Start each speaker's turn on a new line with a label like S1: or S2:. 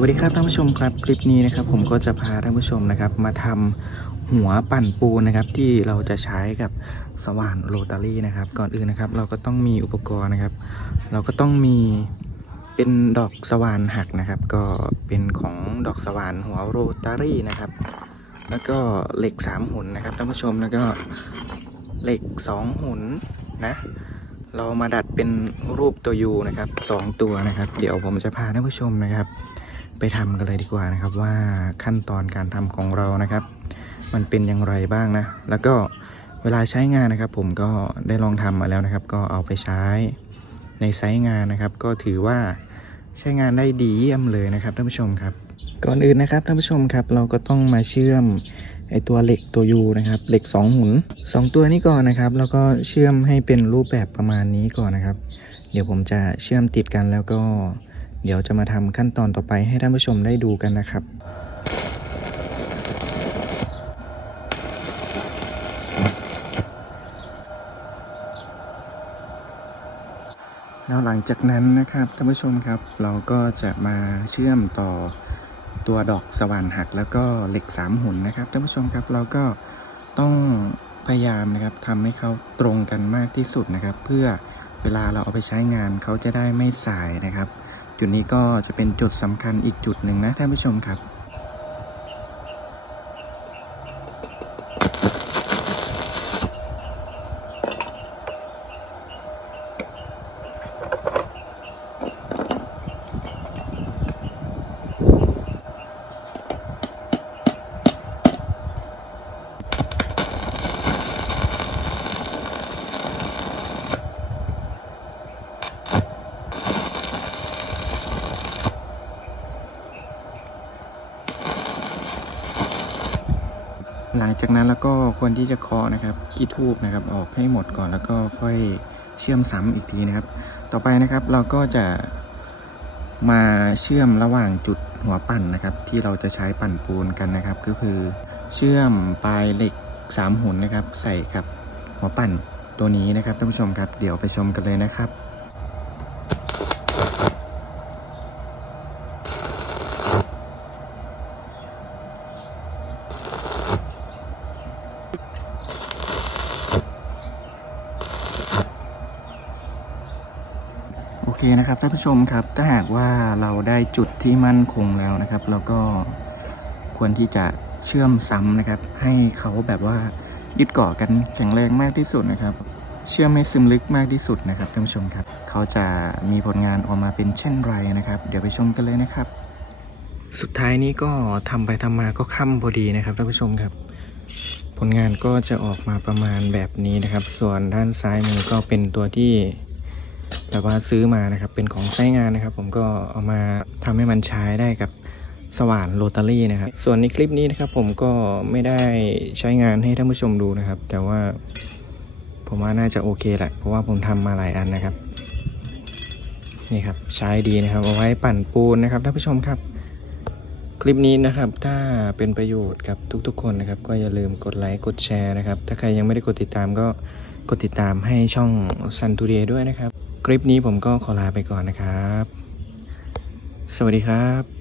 S1: วัสดีครับท่านผู้ชมครับคลิปนี้นะครับผมก็จะพาท่านผู้ชมนะครับ มาทำหัวปั่นปูนนะครับที่เราจะใช้กับสว่านโรตารี่นะครับ ก่อนอื่นนะครับ เราก็ต้องมีอุปกรณ์นะครับ เราก็ต้องมีเป็นดอกสว่านหักนะครับ ก็เป็นของดอกสว่านหัวโรตารี่นะครับ แล้วก็เหล็กสามหุ่นนะครับท่านผู้ชมแล้วก็เหล็กสองหุ่นนะเรามาดัดเป็นรูปตัวยูนะครับสองตัวนะครับ เดี๋ยวผมจะพาท่านผู้ชมนะครับ ไปทำกันเลยดีกว่านะครับว่าขั้นตอนการทำของเรานะครับ มันเป็นอย่างไรบ้างนะ แล้วก็เวลาใช้งานนะครับ ผมก็ได้ลองทำมาแล้วนะครับ ก็เอาไปใช้ในไซต์งานนะครับ ก็ถือว่าใช้งานได้ดีเยี่ยมเลยนะครับท่านผู้ชมครับ ก่อนอื่นนะครับท่านผู้ชมครับ เราก็ต้องมาเชื่อมไอตัวเหล็กตัวยูนะครับเหล็กสองหุ่นสองตัวนี้ก่อนนะครับ แล้วก็เชื่อมให้เป็นรูปแบบประมาณนี้ก่อนนะครับ เดี๋ยวผมจะเชื่อมติดกันแล้วก็ เดี๋ยวจะมาทำขั้นตอนต่อไปให้ท่านผู้ชมได้ดูกันนะครับแล้วหลังจากนั้นนะครับท่านผู้ชมครับ เราก็จะมาเชื่อมต่อตัวดอกสว่านหัก แล้วก็เหล็กสามหุ่นนะครับท่านผู้ชมครับเราก็ต้องพยายามนะครับทำให้เขาตรงกันมากที่สุดนะครับ เพื่อเวลาเราเอาไปใช้งานเขาจะได้ไม่สายนะครับ จุดนี้ก็จะเป็นจุดสำคัญอีกจุดหนึ่งนะท่านผู้ชมครับ หลังจากนั้นแล้วก็ควรที่จะเคาะนะครับขี้ทูบนะครับออกให้หมดก่อนแล้วก็ค่อยเชื่อมซ้ำอีกทีนะครับ ต่อไปนะครับเราก็จะมาเชื่อมระหว่างจุดหัวปั่นนะครับ ที่เราจะใช้ปั่นปูนกันนะครับ ก็คือเชื่อมปลายเหล็กสามหุ่นนะครับ ใส่กับหัวปั่นตัวนี้นะครับท่านผู้ชมครับ เดี๋ยวไปชมกันเลยนะครับ เคนะครับท่านผู้ชมครับถ้าหากว่าเราได้จุดที่มั่นคงแล้วนะครับ เราก็ควรที่จะเชื่อมซ้ำนะครับ ให้เขาแบบว่ายึดเกาะกันแข็งแรงมากที่สุดนะครับ เชื่อมให้ซึมลึกมากที่สุดนะครับท่านผู้ชมครับ เขาจะมีผลงานออกมาเป็นเช่นไรนะครับ เดี๋ยวไปชมกันเลยนะครับ สุดท้ายนี้ก็ทำไปทำมาก็ค่ำพอดีนะครับท่านผู้ชมครับ ผลงานก็จะออกมาประมาณแบบนี้นะครับ ส่วนด้านซ้ายมือก็เป็นตัวที่ แบบว่าซื้อมานะครับ เป็นของใช้งานนะครับ ผมก็เอามาทำให้มันใช้ได้กับสว่านโรตารี่นะครับ ส่วนในคลิปนี้นะครับ ผมก็ไม่ได้ใช้งานให้ท่านผู้ชมดูนะครับ แต่ว่าผมว่าน่าจะโอเคแหละ เพราะว่าผมทำมาหลายอันนะครับ นี่ครับใช้ดีนะครับ เอาไว้ปั่นปูนนะครับท่านผู้ชมครับ คลิปนี้นะครับ ถ้าเป็นประโยชน์กับทุกๆ คนนะครับ ก็อย่าลืมกดไลค์กดแชร์นะครับ ถ้าใครยังไม่ได้กดติดตามก็กดติดตามให้ช่อง Sun Today ด้วยนะครับ คลิปนี้ผมก็ขอลาไปก่อนนะครับ สวัสดีครับ